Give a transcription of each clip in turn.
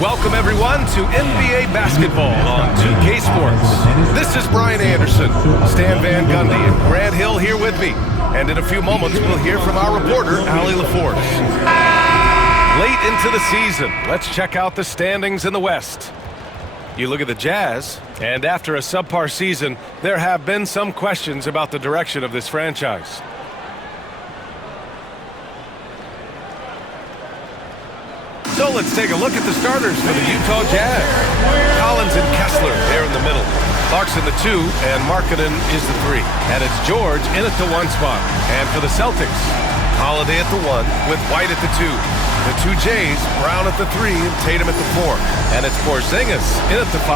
Welcome, everyone, to NBA basketball on 2K Sports. This is Brian Anderson, Stan Van Gundy, and Grant Hill here with me. And in a few moments, we'll hear from our reporter, Allie LaForce. Late into the season, let's check out the standings in the West. You look at the Jazz, and after a subpar season, there have been some questions about the direction of this franchise. So let's take a look at the starters for the Utah Jazz. Collins and Kessler, there in the middle. Clarkson the 2, and Markkanen is the 3. And it's George in at the 1 spot. And for the Celtics, Holiday at the 1 with White at the 2. The 2 Jays, Brown at the 3 and Tatum at the 4. And it's Porzingis in at the 5.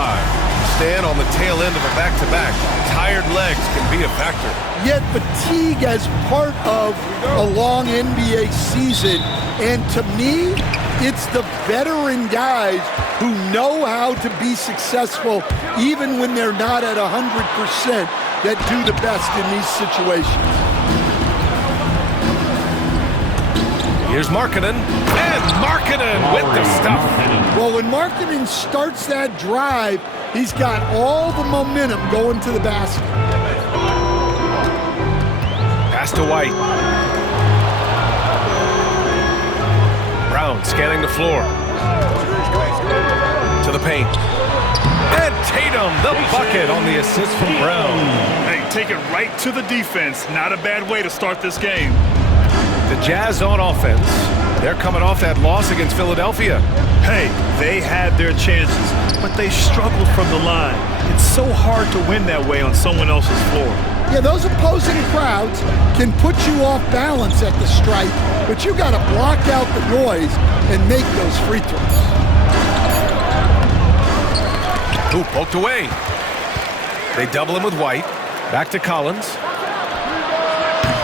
Stand on the tail end of a back-to-back. Tired legs can be a factor. Yet fatigue as part of a long NBA season. And to me, it's the veteran guys who know how to be successful even when they're not at 100% that do the best in these situations. Here's Markkanen, and Markkanen with the stuff. Well, when Markkanen starts that drive, he's got all the momentum going to the basket. Pass to White. Brown scanning the floor. To the paint. And Tatum, the bucket on the assist from Brown. Hey, take it right to the defense. Not a bad way to start this game. The Jazz on offense. They're coming off that loss against Philadelphia. Hey, they had their chances, but they struggled from the line. It's so hard to win that way on someone else's floor. Yeah, those opposing crowds can put you off balance at the stripe, but you got to block out the noise and make those free throws. Ooh, poked away. They double him with White. Back to Collins.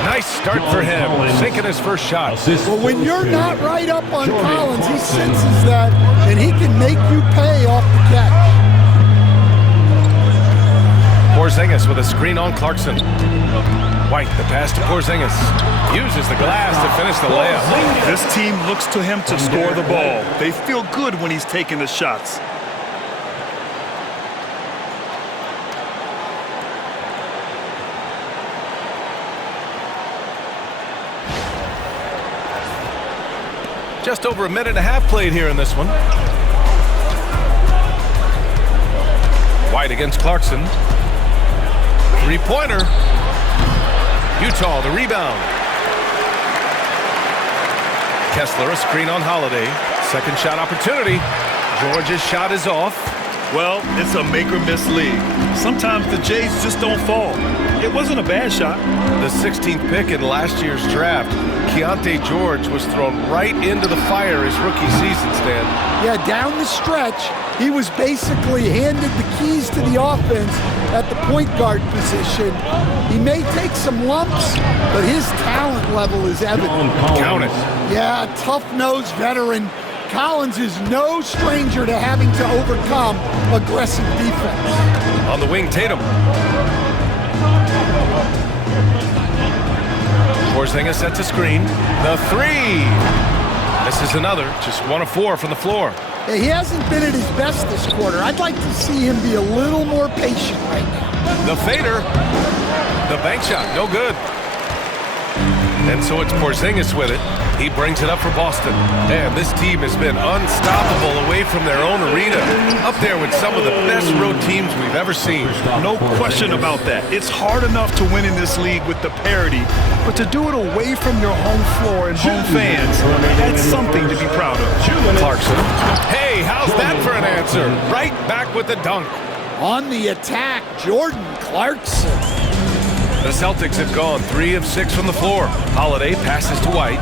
Nice start for him, sinking his first shot. Well, when you're not right up on Collins, he senses that, and he can make you pay off the catch. Porzingis with a screen on Clarkson. White, the pass to Porzingis. Uses the glass to finish the layup. This team looks to him to score the ball. They feel good when he's taking the shots. Just over a minute and a half played here in this one. White against Clarkson. Three-pointer. Utah, the rebound. Kessler, a screen on Holiday. Second shot opportunity. George's shot is off. Well, it's a make-or-miss league. Sometimes the Jays just don't fall. It wasn't a bad shot. The 16th pick in last year's draft, Keontae George was thrown right into the fire his rookie season, Stan. Yeah, down the stretch, he was basically handed the keys to the offense at the point guard position. He may take some lumps, but his talent level is evident. Count it. Yeah, tough-nosed veteran. Collins is no stranger to having to overcome aggressive defense. On the wing, Tatum. Porzingis sets a screen. The 3. This is another, just 1 of 4 from the floor. Yeah, he hasn't been at his best this quarter. I'd like to see him be a little more patient right now. The fader. The bank shot, no good. And so it's Porzingis with it. He brings it up for Boston. Man, this team has been unstoppable away from their own arena. Up there with some of the best road teams we've ever seen. No question about that. It's hard enough to win in this league with the parity, but to do it away from your home floor and home fans, that's something to be proud of. Clarkson. Hey, how's that for an answer? Right back with the dunk. On the attack, Jordan Clarkson. The Celtics have gone 3 of 6 from the floor. Holiday passes to White.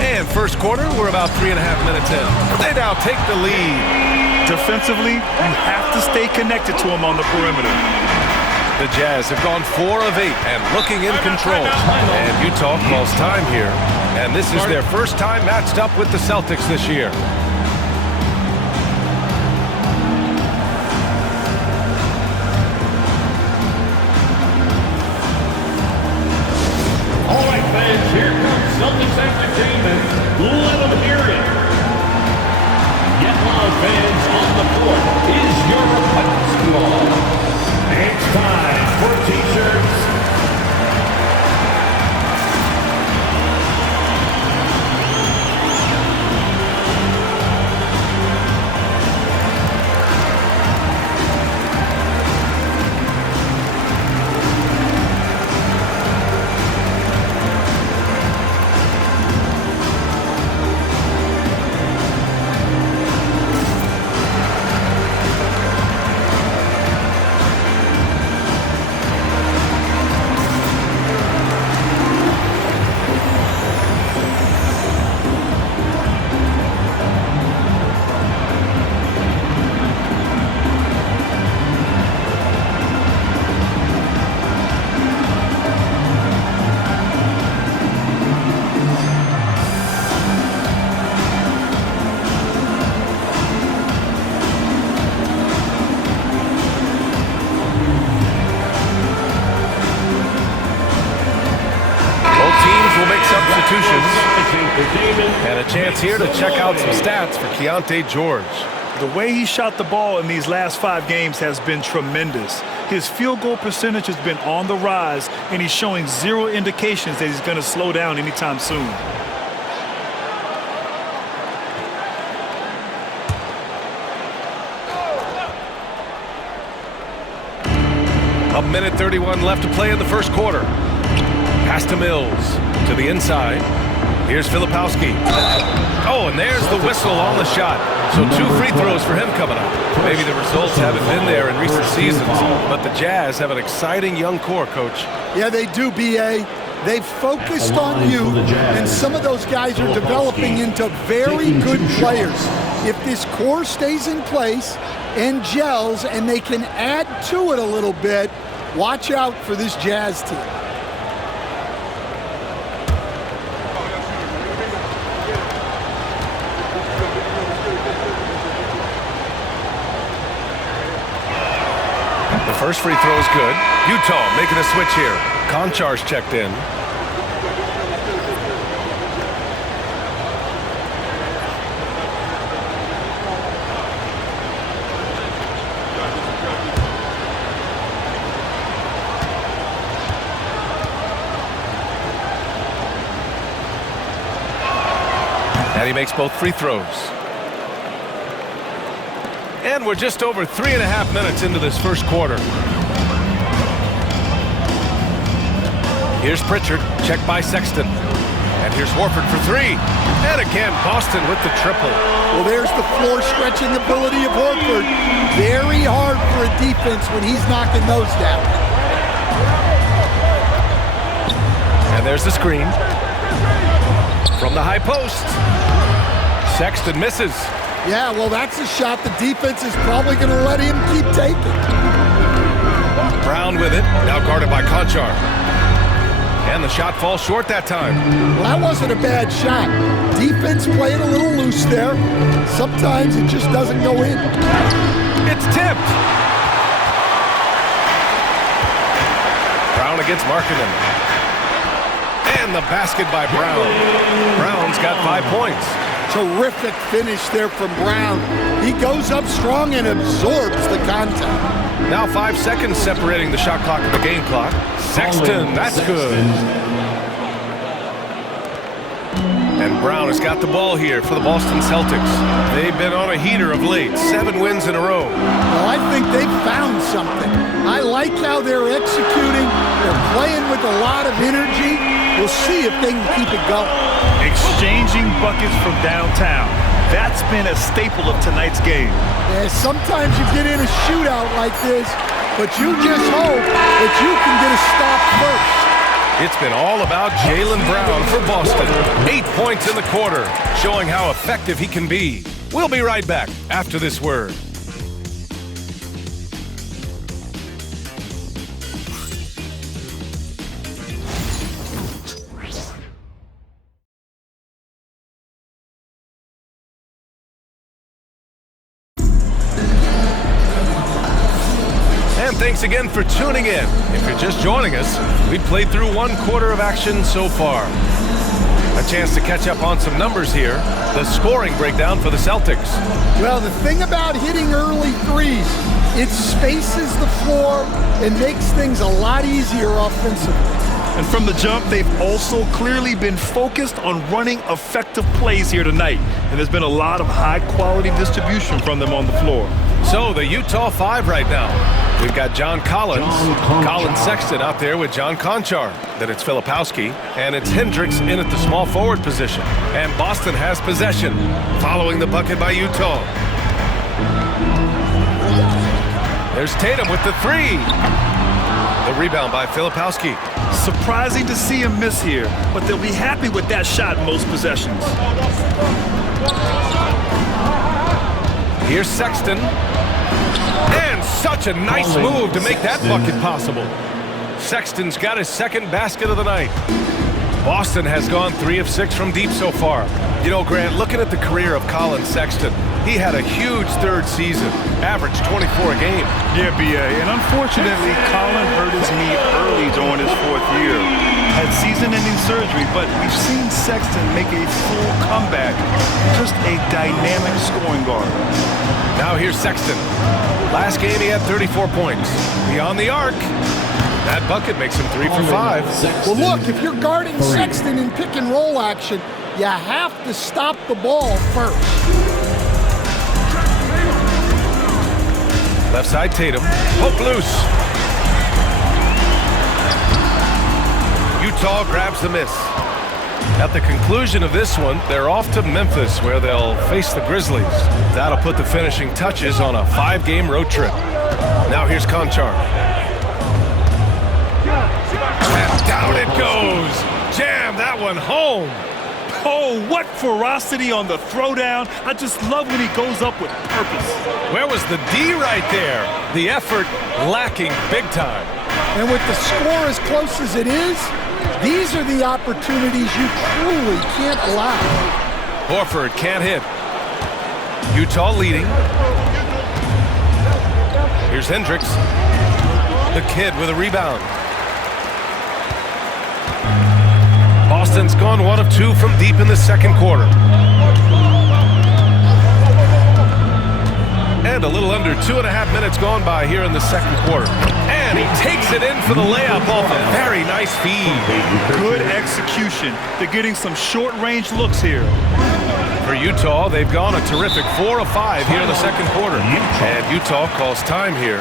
And first quarter, we're about 3.5 minutes in. They now take the lead. Defensively, you have to stay connected to him on the perimeter. The Jazz have gone 4 of 8 and looking in control. And Utah calls time here. And this is their first time matched up with the Celtics this year. All right, fans, here comes Celtics entertainment. Let them hear it. Get loud, fans, on the court is your basketball. It's time for T-shirts. And a chance here to check out some stats for Keontae George. The way he shot the ball in these last 5 games has been tremendous. His field goal percentage has been on the rise, and he's showing 0 indications that he's going to slow down anytime soon. A minute 31 left to play in the first quarter. Pass to Mills, to the inside. Here's Filipowski. Oh, and there's the whistle on the shot. So 2 free throws for him coming up. Maybe the results haven't been there in recent seasons, but the Jazz have an exciting young core, Coach. Yeah, they do, B.A. They've focused on youth, and some of those guys are developing into very good players. If this core stays in place and gels and they can add to it a little bit, watch out for this Jazz team. The first free throw is good. Utah making a switch here. Konchar's checked in. And he makes both free throws. And we're just over 3.5 minutes into this first quarter. Here's Pritchard, checked by Sexton. And here's Horford for 3. And again, Boston with the triple. Well, there's the floor-stretching ability of Horford. Very hard for a defense when he's knocking those down. And there's the screen. From the high post. Sexton misses. Yeah, well, that's a shot the defense is probably going to let him keep taking. Brown with it, now guarded by Konchar. And the shot falls short that time. Well, that wasn't a bad shot. Defense playing a little loose there. Sometimes it just doesn't go in. It's tipped. Brown against Markkanen. And the basket by Brown. Brown's got 5 points. Terrific finish there from Brown. He goes up strong and absorbs the contact. Now 5 seconds separating the shot clock and the game clock. Sexton, that's good. And Brown has got the ball here for the Boston Celtics. They've been on a heater of late. 7 wins in a row. Well, I think they've found something. I like how they're executing. They're playing with a lot of energy. We'll see if they can keep it going. Exchanging buckets from downtown. That's been a staple of tonight's game. Yeah, sometimes you get in a shootout like this, but you just hope that you can get a stop first. It's been all about Jaylen Brown for Boston. 8 points in the quarter, showing how effective he can be. We'll be right back after this word. And thanks again for tuning in. If you're just joining us, we've played through 1 quarter of action so far. A chance to catch up on some numbers here. The scoring breakdown for the Celtics. Well, the thing about hitting early threes, it spaces the floor and makes things a lot easier offensively. And from the jump, they've also clearly been focused on running effective plays here tonight. And there's been a lot of high-quality distribution from them on the floor. So the Utah 5 right now. We've got John Collins, Colin Sexton out there with John Conchar. Then it's Filipowski, and it's Hendricks in at the small forward position. And Boston has possession, following the bucket by Utah. There's Tatum with the 3. The rebound by Filipowski. Surprising to see him miss here, but they'll be happy with that shot in most possessions. Here's Sexton. And such a nice move to make that bucket possible. Sexton's got his second basket of the night. Boston has gone 3 of 6 from deep so far. You know, Grant, looking at the career of Colin Sexton, he had a huge third season, averaged 24 a game. Yeah, B.A., and unfortunately, Colin hurt his knee early during his 4th year. Had season-ending surgery, but we've seen Sexton make a full comeback. Just a dynamic scoring guard. Now here's Sexton. Last game he had 34 points. Beyond the arc. That bucket makes him 3 for 5. Well, look, if you're guarding Sexton in pick-and-roll action, you have to stop the ball first. Left side Tatum. Hook loose. Utah grabs the miss. At the conclusion of this one, they're off to Memphis, where they'll face the Grizzlies. That'll put the finishing touches on a 5-game road trip. Now here's Conchar. And down it goes. Jam that one home. Oh, what ferocity on the throwdown. I just love when he goes up with purpose. Where was the D right there? The effort lacking big time. And with the score as close as it is, these are the opportunities you truly can't allow. Horford can't hit. Utah leading. Here's Hendricks. The kid with a rebound. Boston's gone 1 of 2 from deep in the second quarter. And a little under 2.5 minutes gone by here in the second quarter. And he takes it in for the layup off a very nice feed. Good execution. They're getting some short-range looks here. For Utah, they've gone a terrific 4 of 5 here in the second quarter. And Utah calls time here.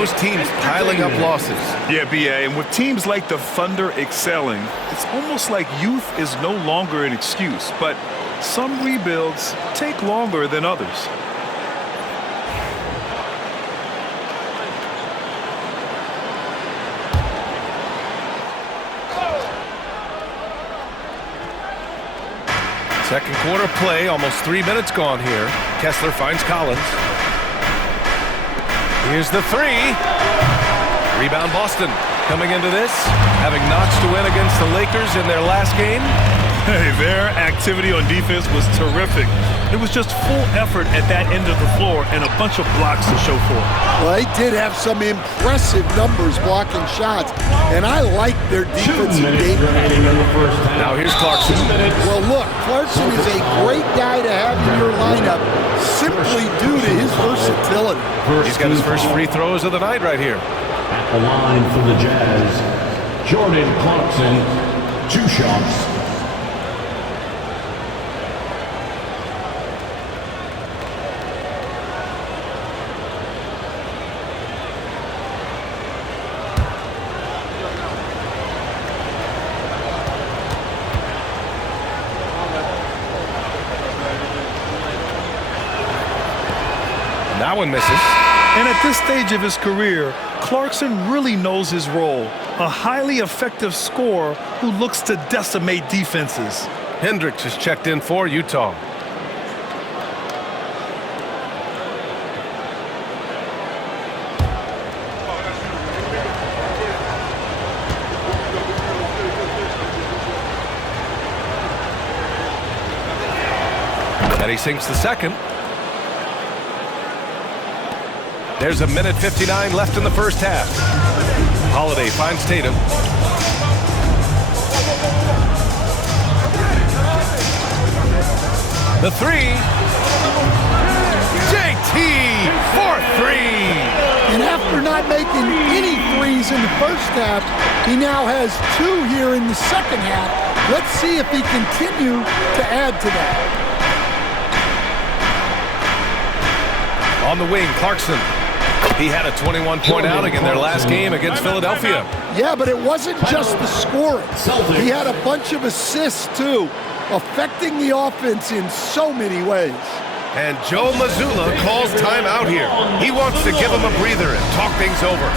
those teams piling up losses. Yeah, B.A., and with teams like the Thunder excelling, it's almost like youth is no longer an excuse, but some rebuilds take longer than others. Second quarter play, almost 3 minutes gone here. Kessler finds Collins. Here's the three. Rebound Boston coming into this, having notched a win against the Lakers in their last game. Hey, their activity on defense was terrific. It was just full effort at that end of the floor and a bunch of blocks to show for it. Well, they did have some impressive numbers blocking shots, and I like their defensive game. Now here's Clarkson. Well, look, Clarkson is a great guy to have in your lineup simply due to his versatility. He's got his first free throws of the night right here. At the line for the Jazz, Jordan Clarkson, 2 shots. That one misses. And at this stage of his career, Clarkson really knows his role. A highly effective scorer who looks to decimate defenses. Hendricks is checked in for Utah. And he sinks the second. There's a minute 59 left in the first half. Holiday finds Tatum. The three. JT for three. And after not making any threes in the first half, he now has 2 here in the second half. Let's see if he continue to add to that. On the wing, Clarkson. He had a 21-point outing in their last game against Philadelphia. Yeah, but it wasn't just the scoring. He had a bunch of assists, too, affecting the offense in so many ways. And Joe Mazzulla calls timeout here. He wants to give him a breather and talk things over.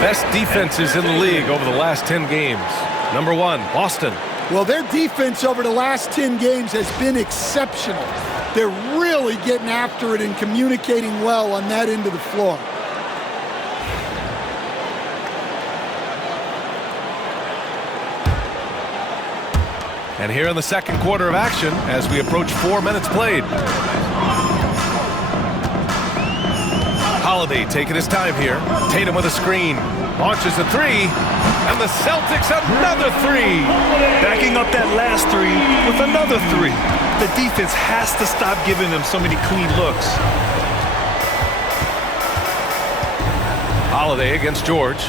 Best defenses in the league over the last 10 games. Number 1, Boston. Well, their defense over the last 10 games has been exceptional. They're really getting after it and communicating well on that end of the floor. And here in the second quarter of action as we approach 4 minutes played. Holiday taking his time here. Tatum with a screen. Launches a three. And the Celtics another three. Backing up that last three with another three. The defense has to stop giving them so many clean looks. Holiday against George.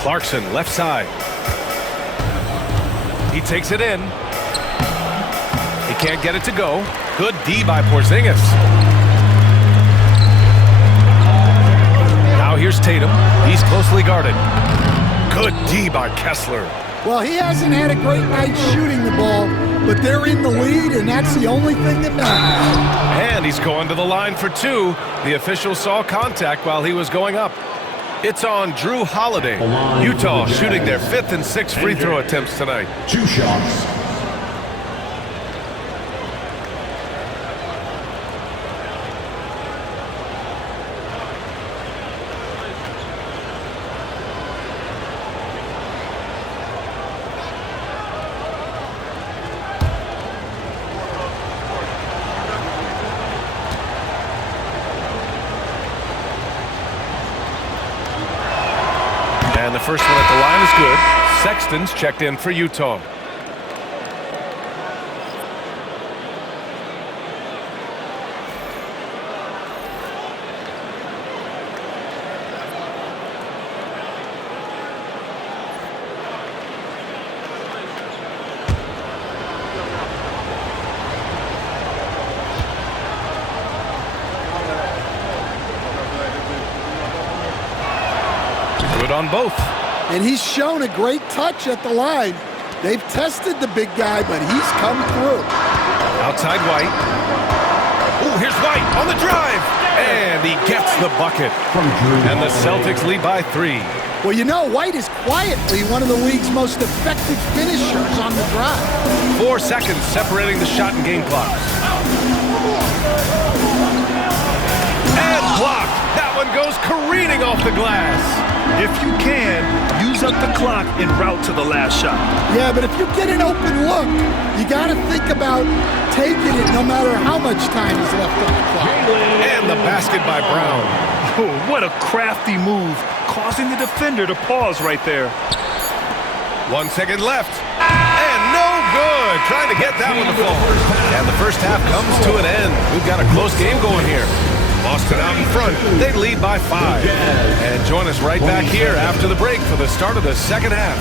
Clarkson left side. He takes it in. He can't get it to go. Good D by Porzingis. Here's Tatum. He's closely guarded. Good D by Kessler. Well, he hasn't had a great night shooting the ball, but they're in the lead, and that's the only thing that matters. And he's going to the line for two. The official saw contact while he was going up. It's on Drew Holiday. Utah shooting their 5th and 6th free throw attempts tonight. 2 shots. And the first one at the line is good. Sexton's checked in for Utah. Good on both. And he's shown a great touch at the line. They've tested the big guy, but he's come through. Outside White. Ooh, here's White on the drive. And he gets the bucket. And the Celtics lead by 3. Well, you know, White is quietly one of the league's most effective finishers on the drive. 4 seconds separating the shot and game clocks. And blocked. That one goes careening off the glass. If you can, use up the clock en route to the last shot. Yeah, but if you get an open look, you got to think about taking it no matter how much time is left on the clock. And the basket by Brown. Oh, what a crafty move, causing the defender to pause right there. 1 second left. And no good. Trying to get that one to fall. And the first half comes to an end. We've got a close game going here. Boston out in front. They lead by 5. And join us right back here after the break for the start of the second half.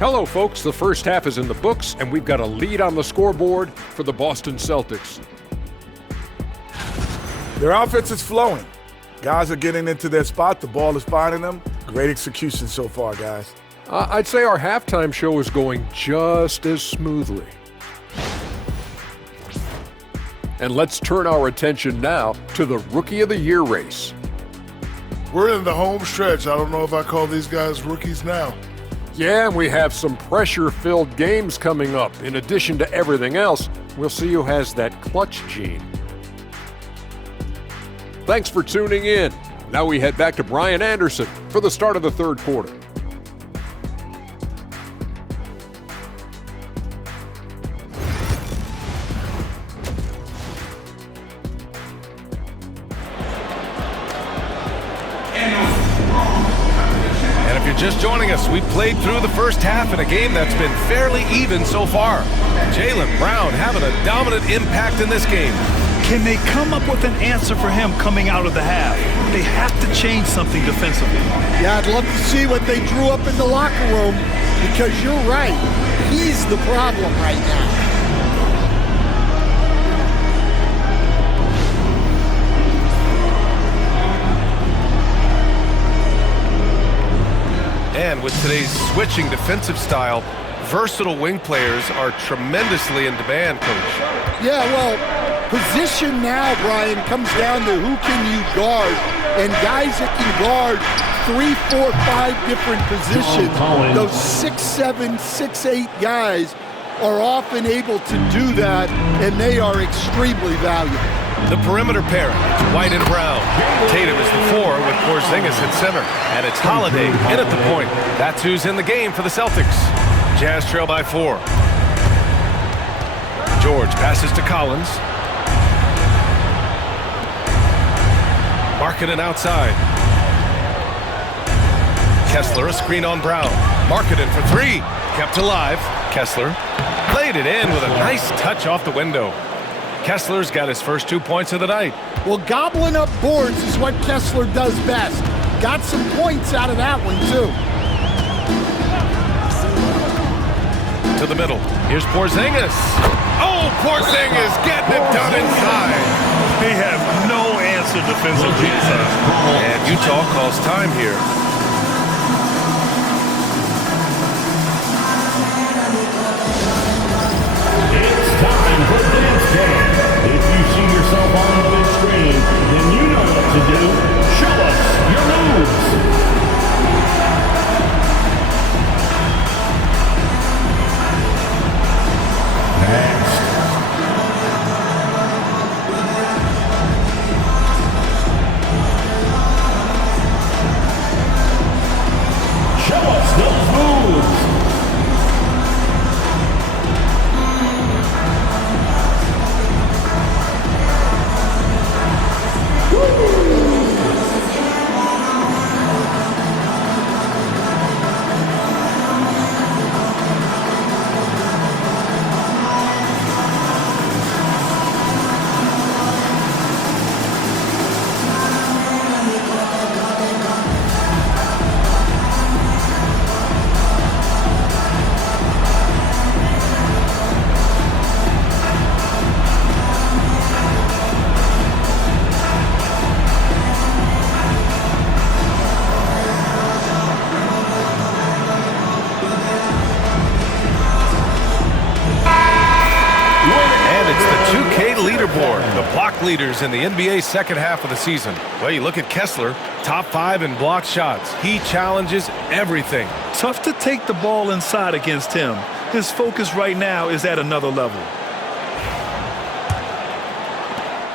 Hello, folks. The first half is in the books, and we've got a lead on the scoreboard for the Boston Celtics. Their offense is flowing. Guys are getting into their spot. The ball is finding them. Great execution so far, guys. I'd say our halftime show is going just as smoothly. And let's turn our attention now to the Rookie of the Year race. We're in the home stretch. I don't know if I call these guys rookies now. Yeah, and we have some pressure-filled games coming up. In addition to everything else, we'll see who has that clutch gene. Thanks for tuning in. Now we head back to Brian Anderson for the start of the third quarter. Just joining us, we played through the first half in a game that's been fairly even so far. Jaylen Brown having a dominant impact in this game. Can they come up with an answer for him coming out of the half? They have to change something defensively. Yeah, I'd love to see what they drew up in the locker room, because you're right. He's the problem right now. And with today's switching defensive style, versatile wing players are tremendously in demand, Coach. Yeah, well, position now, Brian, comes down to who can you guard. And guys that can guard 3, 4, 5 different positions, those 6'7", 6'8" guys are often able to do that, and they are extremely valuable. The perimeter pairing, it's White and Brown. Tatum is the 4 with Porzingis at center. And it's Holiday in at the point. That's who's in the game for the Celtics. Jazz trail by 4. George passes to Collins. Markkanen outside. Kessler, a screen on Brown. Marketing for three. Kept alive. Kessler played it in with a nice touch off the window. Kessler's got his first 2 points of the night. Well, gobbling up boards is what Kessler does best. Got some points out of that one, too. To the middle. Here's Porzingis. Oh, Porzingis getting it done inside. They have no answer defensively. And Utah calls time here. It's time for dance game. If you see yourself on the big screen, then you know what to do. Show us your moves. Next. Show us those moves. Leaderboard, the block leaders in the NBA second half of the season. Well, you look at Kessler, top 5 in block shots. He challenges everything. Tough to take the ball inside against him. His focus right now is at another level.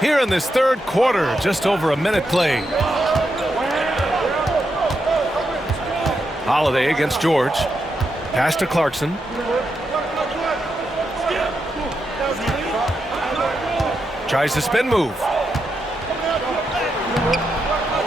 Here in this third quarter, just over a minute played. Holiday against George. Pass to Clarkson. Tries to spin move.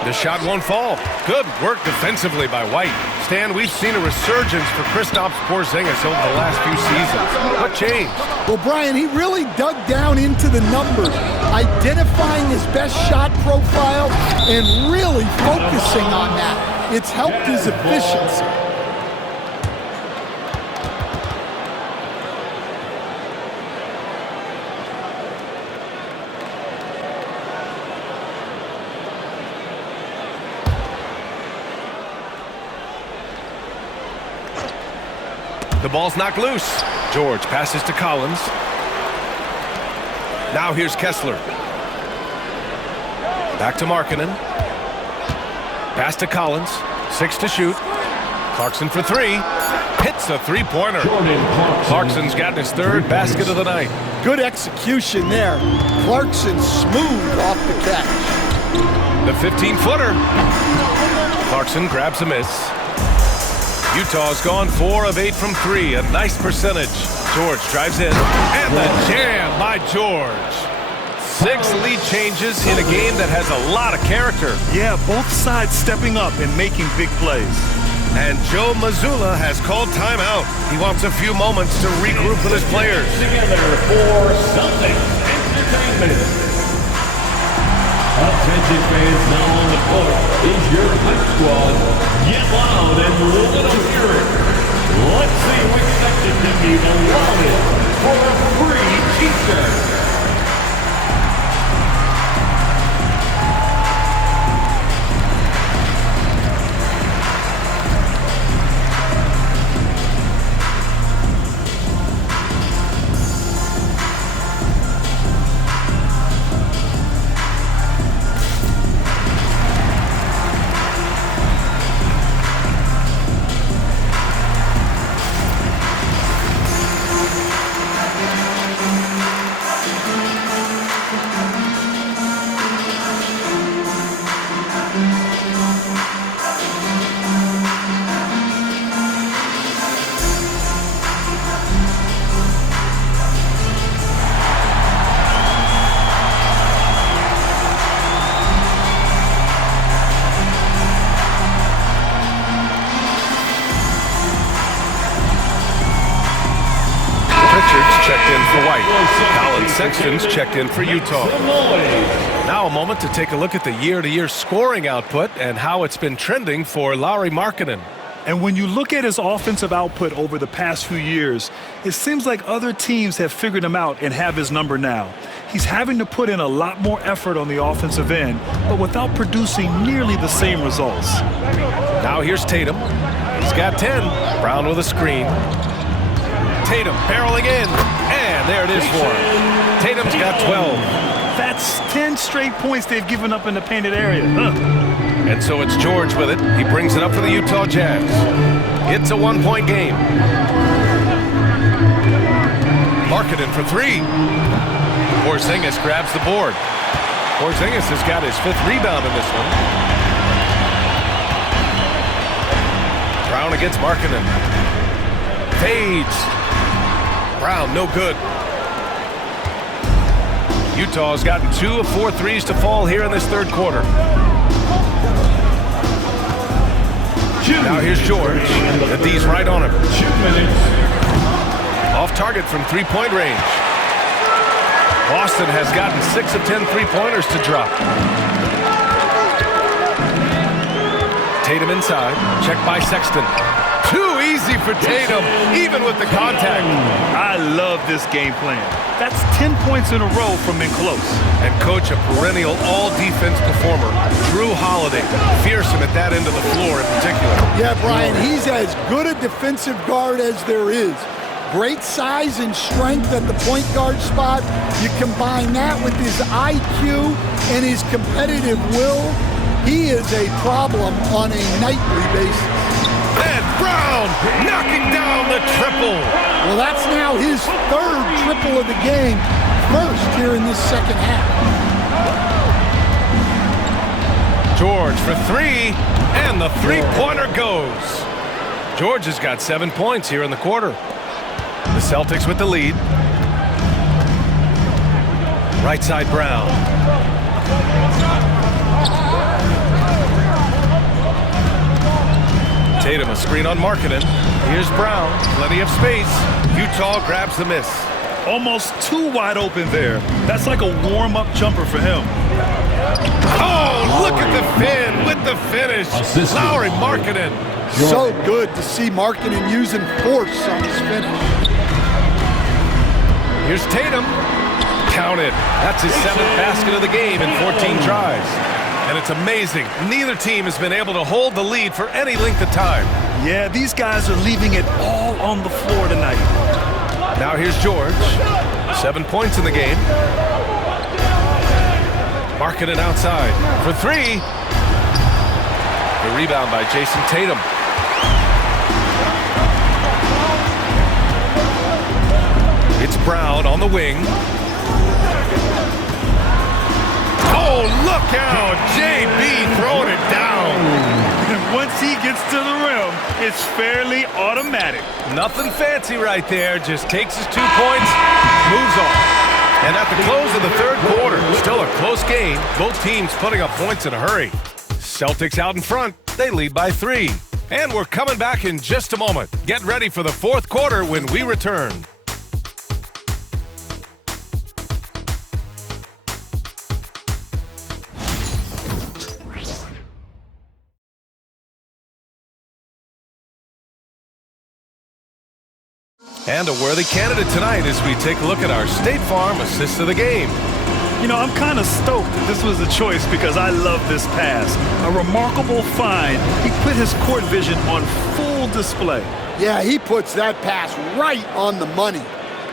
The shot won't fall. Good work defensively by White. Stan, we've seen a resurgence for Kristaps Porzingis over the last few seasons. What changed? Well, Brian, he really dug down into the numbers, identifying his best shot profile and really focusing on that. It's helped his efficiency. The ball's knocked loose. George passes to Collins. Now here's Kessler. Back to Markkanen. Pass to Collins. 6 to shoot. Clarkson for 3. Hits a three-pointer. Clarkson's gotten his third basket of the night. Good execution there. Clarkson smooth off the catch. The 15-footer. Clarkson grabs a miss. Utah's gone 4 of 8 from 3, a nice percentage. George drives in, and the jam by George. 6 lead changes in a game that has a lot of character. Yeah, both sides stepping up and making big plays. And Joe Mazzulla has called timeout. He wants a few moments to regroup with his players. Together for Celtics Entertainment. Attention fans, now on the court is your hype squad. Get loud and let them hear it. Let's see who expected to be the loudest for a free t-shirt. in for White. Colin Sexton's checked in for Utah. Now a moment to take a look at the year-to-year scoring output and how it's been trending for Lauri Markkanen. And when you look at his offensive output over the past few years, it seems like other teams have figured him out and have his number now. He's having to put in a lot more effort on the offensive end, but without producing nearly the same results. Now here's Tatum. He's got 10. Brown with a screen. Tatum barreling in, and there it is for him. Tatum's got 12. That's 10 straight points they've given up in the painted area. And so it's George with it. He brings it up for the Utah Jazz. It's a one-point game. Markkanen for three. Porzingis grabs the board. Porzingis has got his 5th rebound in this one. Brown against Markkanen. Fades. Brown, no good. Utah's gotten 2 of 4 threes to fall here in this third quarter. Now here's George. The D's right on him. 2 minutes. Off target from three-point range. Boston has gotten 6 of 10 three-pointers to drop. Tatum inside. Checked by Sexton. Too easy for Tatum, even with the contact. I love this game plan. That's 10 points in a row from in close. And coach, a perennial all-defense performer, Drew Holiday, fearsome at that end of the floor in particular. Yeah, Brian, he's as good a defensive guard as there is. Great size and strength at the point guard spot. You combine that with his IQ and his competitive will, he is a problem on a nightly basis. And Brown knocking down the triple. Well, that's now his 3rd triple of the game, 1st here in this second half. George for 3, and the three-pointer goes. George has got 7 points here in the quarter. The Celtics with the lead. Right side Brown. Tatum a screen on Markkanen. Here's Brown. Plenty of space. Utah grabs the miss. Almost too wide open there. That's like a warm-up jumper for him. Oh, look at the fin with the finish. Lauri Markkanen. So good to see Markkanen using force on his finish. Here's Tatum. Counted. That's his 7th basket of the game in 14 tries. And it's amazing. Neither team has been able to hold the lead for any length of time. Yeah, these guys are leaving it all on the floor tonight. Now here's George. 7 points in the game. Markkanen outside for 3. The rebound by Jason Tatum. It's Brown on the wing. Oh, look out! JB throwing it down. And once he gets to the rim, it's fairly automatic. Nothing fancy right there. Just takes his 2 points, moves on. And at the close of the third quarter, still a close game. Both teams putting up points in a hurry. Celtics out in front. They lead by 3. And we're coming back in just a moment. Get ready for the fourth quarter when we return. And a worthy candidate tonight as we take a look at our State Farm assist of the game. You know, I'm kind of stoked that this was a choice because I love this pass. A remarkable find. He put his court vision on full display. Yeah, he puts that pass right on the money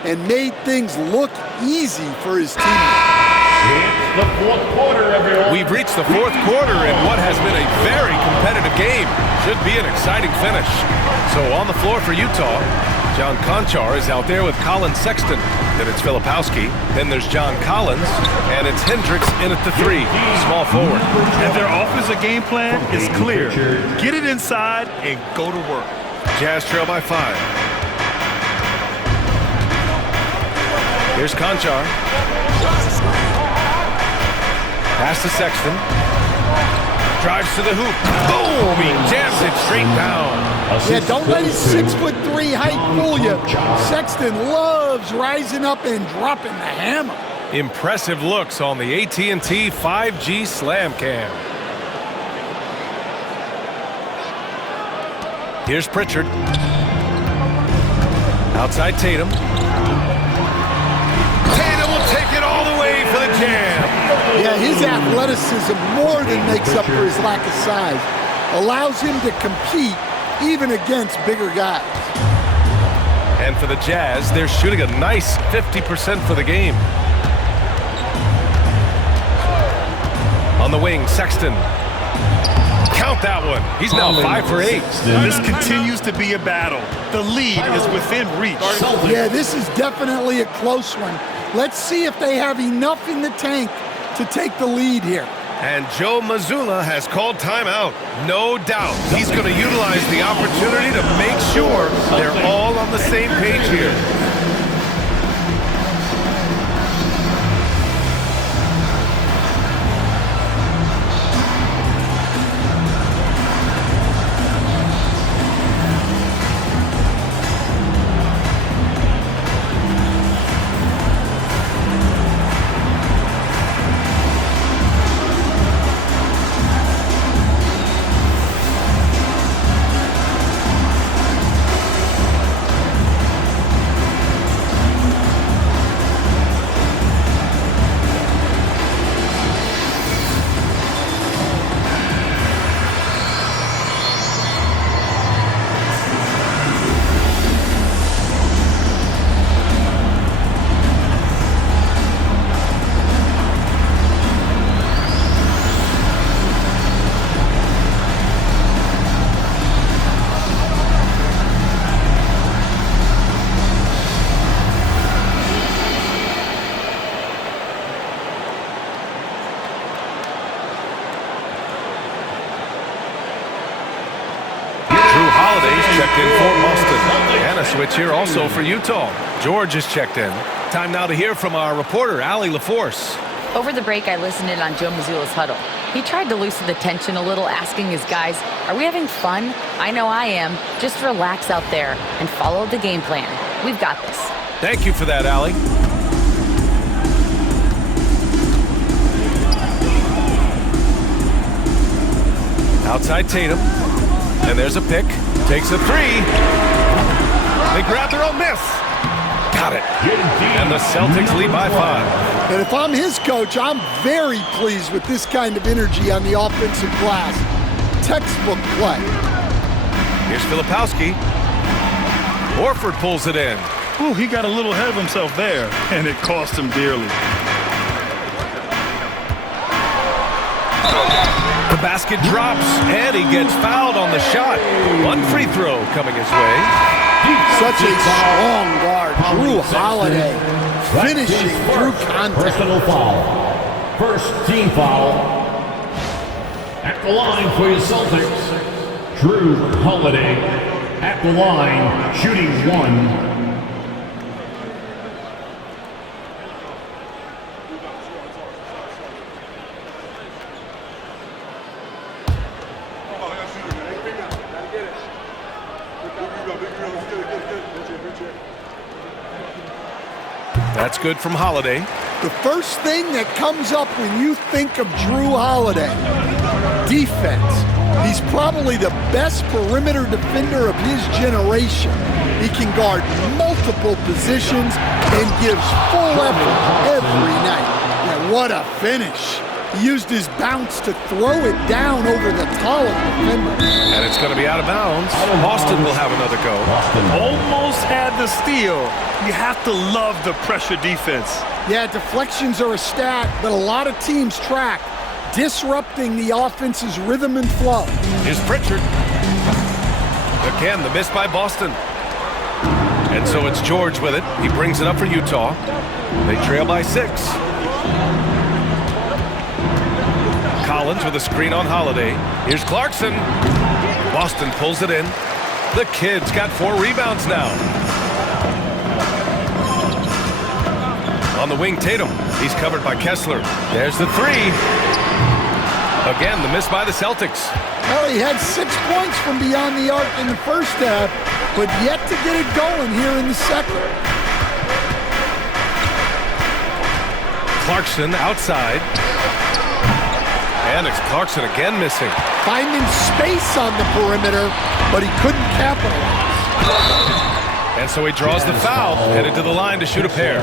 and made things look easy for his team. It's the fourth quarter, everyone. We've reached the fourth quarter in what has been a very competitive game. Should be an exciting finish. So on the floor for Utah, John Conchar is out there with Colin Sexton. Then it's Filipowski. Then there's John Collins. And it's Hendricks in at the 3, small forward. And their offensive game plan is clear. Get it inside and go to work. Jazz trail by 5. Here's Conchar. Pass to Sexton. Drives to the hoop. Boom! He jams it straight down. Yeah, don't let his 6'3" height fool you. Sexton loves rising up and dropping the hammer. Impressive looks on the AT&T 5G Slam Cam. Here's Pritchard. Outside Tatum. Tatum will take it all the way for the jam. Yeah, his athleticism more than makes up for his lack of size. Allows him to compete even against bigger guys. And for the Jazz, they're shooting a nice 50% for the game. On the wing, Sexton. Count that one. He's now 5 for 8. This continues to be a battle. The lead is within reach. Yeah, this is definitely a close one. Let's see if they have enough in the tank to take the lead here. And Joe Mazzulla has called timeout. No doubt he's going to utilize the opportunity to make sure they're all on the same page here. Checked in for Boston. And a switch here also for Utah. George is checked in. Time now to hear from our reporter, Allie LaForce. Over the break, I listened in on Joe Mazzulla's huddle. He tried to loosen the tension a little, asking his guys, are we having fun? I know I am. Just relax out there and follow the game plan. We've got this. Thank you for that, Allie. Outside Tatum. And there's a pick. Takes a three. They grab their own miss. Got it. And the Celtics lead by 5. And if I'm his coach, I'm very pleased with this kind of energy on the offensive glass. Textbook play. Here's Filipowski. Horford pulls it in. Ooh, he got a little ahead of himself there, and it cost him dearly. The basket drops, and he gets fouled on the shot. One free throw coming his way. Such a strong guard. Drew Holiday finishing through contact. Personal foul. First team foul. At the line for your Celtics, Drew Holiday. At the line, shooting 1. That's good from Holiday. The first thing that comes up when you think of Drew Holiday, defense. He's probably the best perimeter defender of his generation. He can guard multiple positions and gives full effort every night. Yeah, what a finish. He used his bounce to throw it down over the taller defender. And it's going to be out of bounds. Boston will have another go. Almost had the steal. You have to love the pressure defense. Yeah, deflections are a stat that a lot of teams track, disrupting the offense's rhythm and flow. Here's Pritchard. Again, the miss by Boston. And so it's George with it. He brings it up for Utah. They trail by 6. Collins with a screen on Holiday. Here's Clarkson. Boston pulls it in. The kid's got 4 rebounds now. On the wing, Tatum. He's covered by Kessler. There's the 3. Again, the miss by the Celtics. Well, he had 6 points from beyond the arc in the first half, but yet to get it going here in the second. Clarkson outside. And it's Clarkson again missing. Finding space on the perimeter, but he couldn't capitalize. And so he draws the foul, headed to the line to shoot a pair.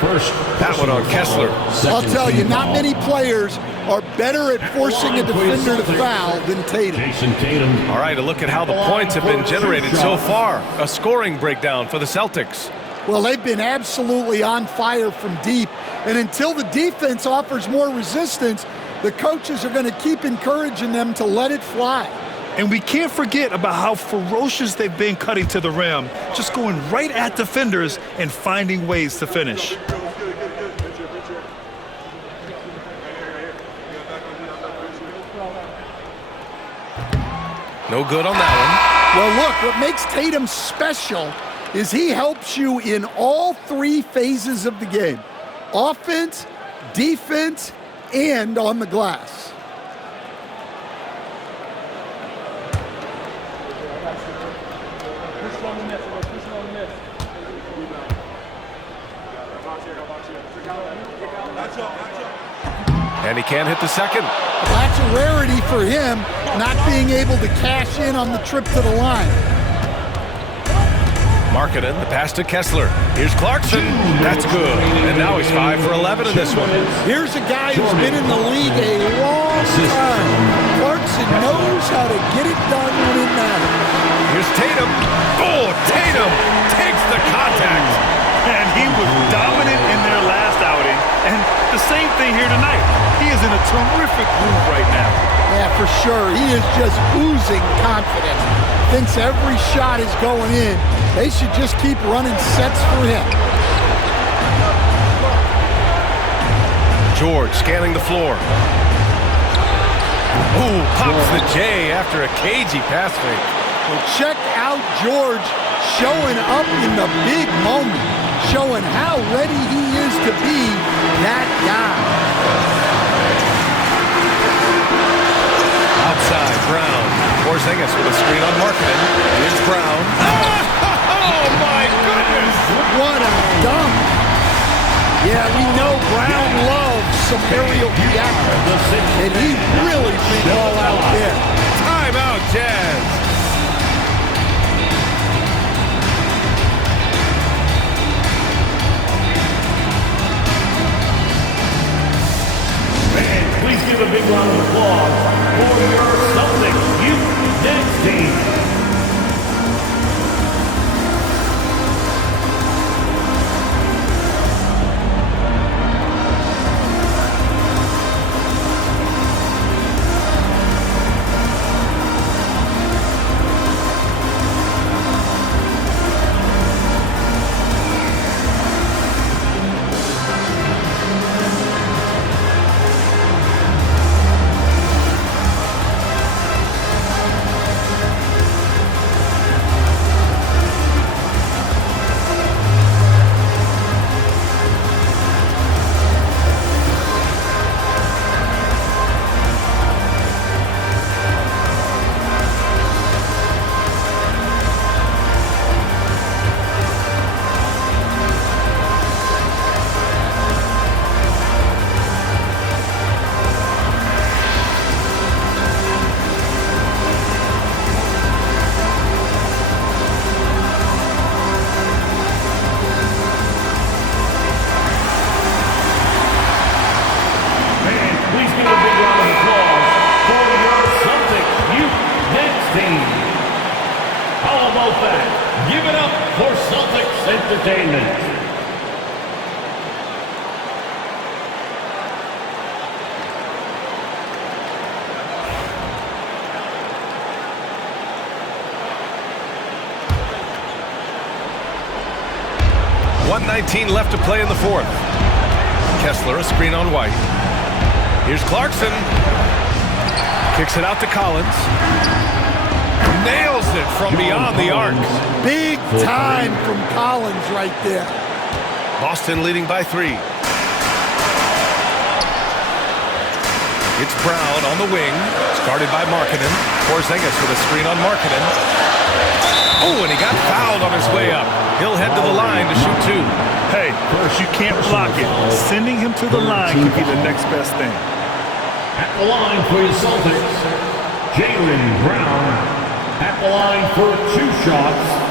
First, that one on Kessler. I'll tell you, not many players are better at forcing a defender to foul than Tatum. Jason Tatum. All right, a look at how the points have been generated so far. A scoring breakdown for the Celtics. Well, they've been absolutely on fire from deep. And until the defense offers more resistance, the coaches are going to keep encouraging them to let it fly. And we can't forget about how ferocious they've been cutting to the rim, just going right at defenders and finding ways to finish. No good on that one. Well, look, what makes Tatum special is he helps you in all 3 phases of the game. Offense, defense, and on the glass. And he can't hit the second. Well, that's a rarity for him, not being able to cash in on the trip to the line. Markkanen, the pass to Kessler. Here's Clarkson. That's good. And now he's 5 for 11 in this one. Here's a guy who's been in the league a long time. Clarkson knows how to get it done when it matters. Here's Tatum. Oh, Tatum takes the contact. And he was dominant in their last outing. And the same thing here tonight. He is in a terrific groove right now. Yeah, for sure. He is just oozing confidence. Thinks every shot is going in. They should just keep running sets for him. George scanning the floor. Ooh, pops the J after a cagey pass fake. Well, check out George showing up in the big moment, showing how ready he is to be that guy. Outside, Brown. Porzingis with a screen on Markkanen. Here's Brown. Oh, my goodness! What a dunk! Yeah, we know Brown loves some aerial reaction, and he really been all out there. Timeout, Jazz. And please give a big round of applause for your Celtics Youth Next team. Give it up for Celtics Entertainment. .119 left to play in the fourth. Kessler, a screen on White. Here's Clarkson. Kicks it out to Collins. Nails it from beyond the arc. Big time from Collins right there. Boston leading by 3. It's Brown on the wing, started by Markkanen. Porzingis with a screen on Markkanen. Oh, and he got fouled on his way up. He'll head to the line to shoot two. Hey, if you can't block it, sending him to the line could be the next best thing. At the line for the Celtics, Jaylen Brown. At the line for 2 shots.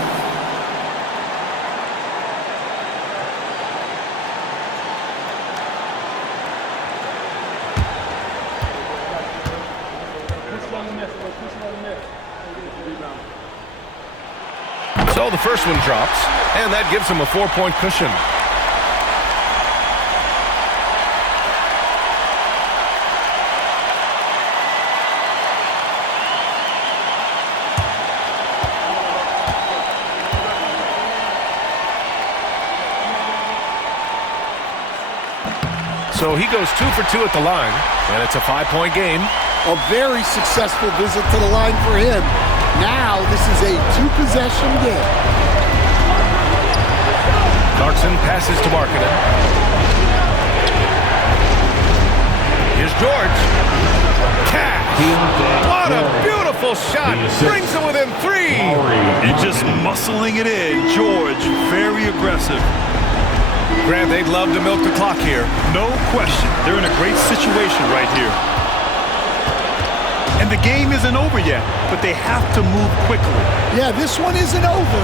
So the first one drops, and that gives him a 4-point cushion. So he goes 2 for 2 at the line, and it's a 5-point game. A very successful visit to the line for him. Now this is a 2-possession game. Clarkson passes to Markkanen. Here's George. Cash! What a beautiful shot! Brings him within 3! And just muscling it in. George, very aggressive. Grant, they'd love to milk the clock here. No question. They're in a great situation right here. And the game isn't over yet, but they have to move quickly. Yeah, this one isn't over,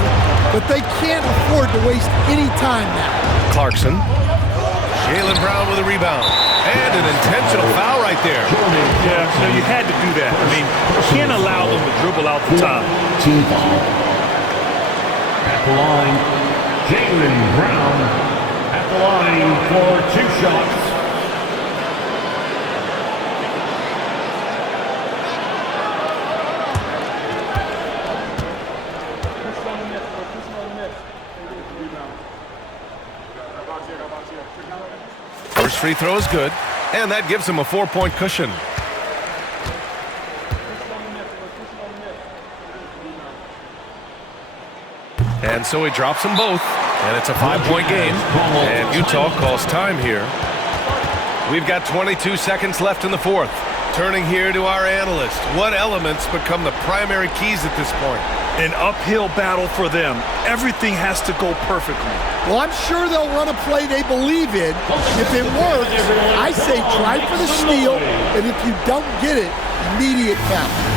but they can't afford to waste any time now. Clarkson. Jaylen Brown with a rebound. And an intentional foul right there. Yeah, so you had to do that. I mean, you can't allow them to dribble out the top. Team foul. At the line, Jaylen Brown. At the line for 2 shots. First free throw is good, and that gives him a 4-point cushion. And so he drops them both, and it's a 5-point game. And Utah calls time here. We've got 22 seconds left in the 4th. Turning here to our analyst. What elements become the primary keys at this point? An uphill battle for them. Everything has to go perfectly. Well, I'm sure they'll run a play they believe in. If it works, I say try for the steal, and if you don't get it, immediate foul.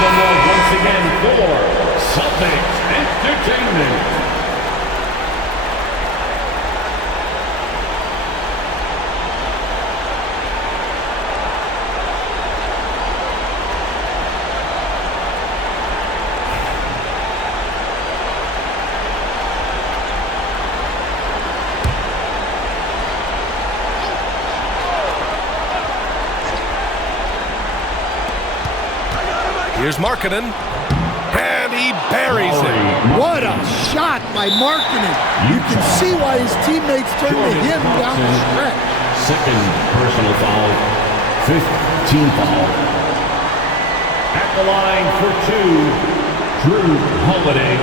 Once again for Celtics Entertainment. Here's Markkanen, and he buries it. What a shot by Markkanen. You can see why his teammates turned to him down the stretch. Second personal foul, 5th team foul. At the line for 2, Drew Holiday.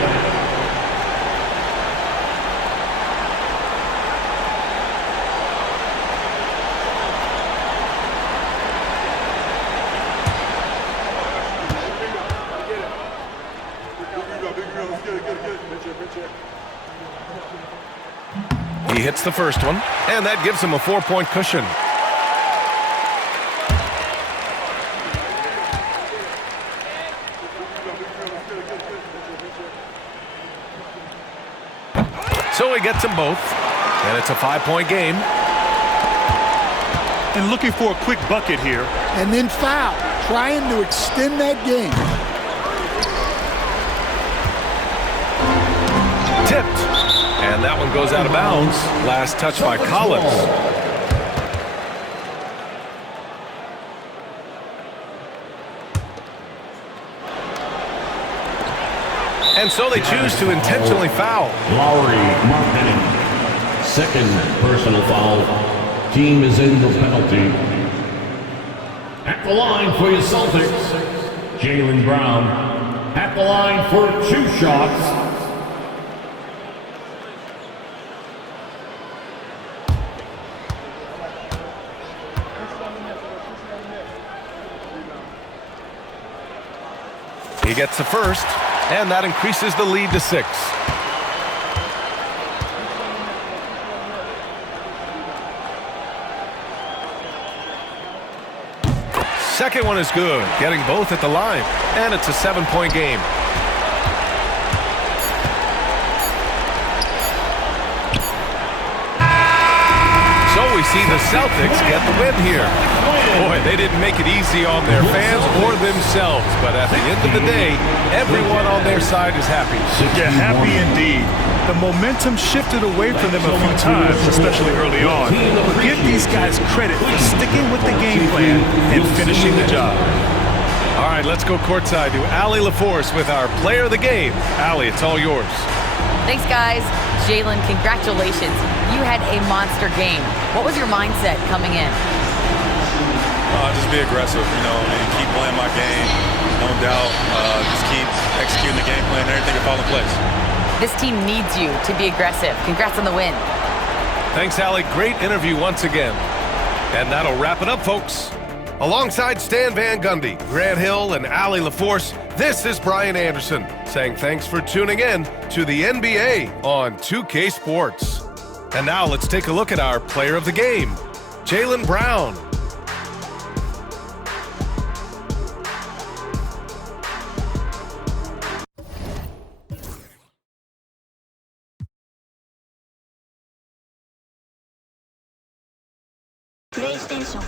hits the first one, and that gives him a 4-point cushion. So he gets them both, and it's a 5-point game. And looking for a quick bucket here. And then foul, trying to extend that game. Tipped, and that one goes out of bounds. Last touch by Collins. And so they choose to intentionally foul. Lowry Markkanen, second personal foul. Team is in the penalty. At the line for your Celtics, Jaylen Brown. At the line for 2 shots. He gets the first, and that increases the lead to 6. Second one is good, getting both at the line, and it's a 7-point game. So we see the Celtics get the win here. Boy, they didn't make it easy on their fans or themselves, but at the end of the day, everyone on their side is happy. Yeah, happy indeed. The momentum shifted away from them a few times, especially early on. But give these guys credit for sticking with the game plan and finishing the job. All right, let's go courtside to Allie LaForce with our player of the game. Allie, it's all yours. Thanks, guys. Jaylen, congratulations. You had a monster game. What was your mindset coming in? Just be aggressive, and keep playing my game, no doubt. Just keep executing the game plan, and everything will fall in place. This team needs you to be aggressive. Congrats on the win. Thanks, Allie. Great interview once again. And that'll wrap it up, folks. Alongside Stan Van Gundy, Grant Hill, and Allie LaForce, this is Brian Anderson saying thanks for tuning in to the NBA on 2K Sports. And now let's take a look at our player of the game, Jaylen Brown. PlayStation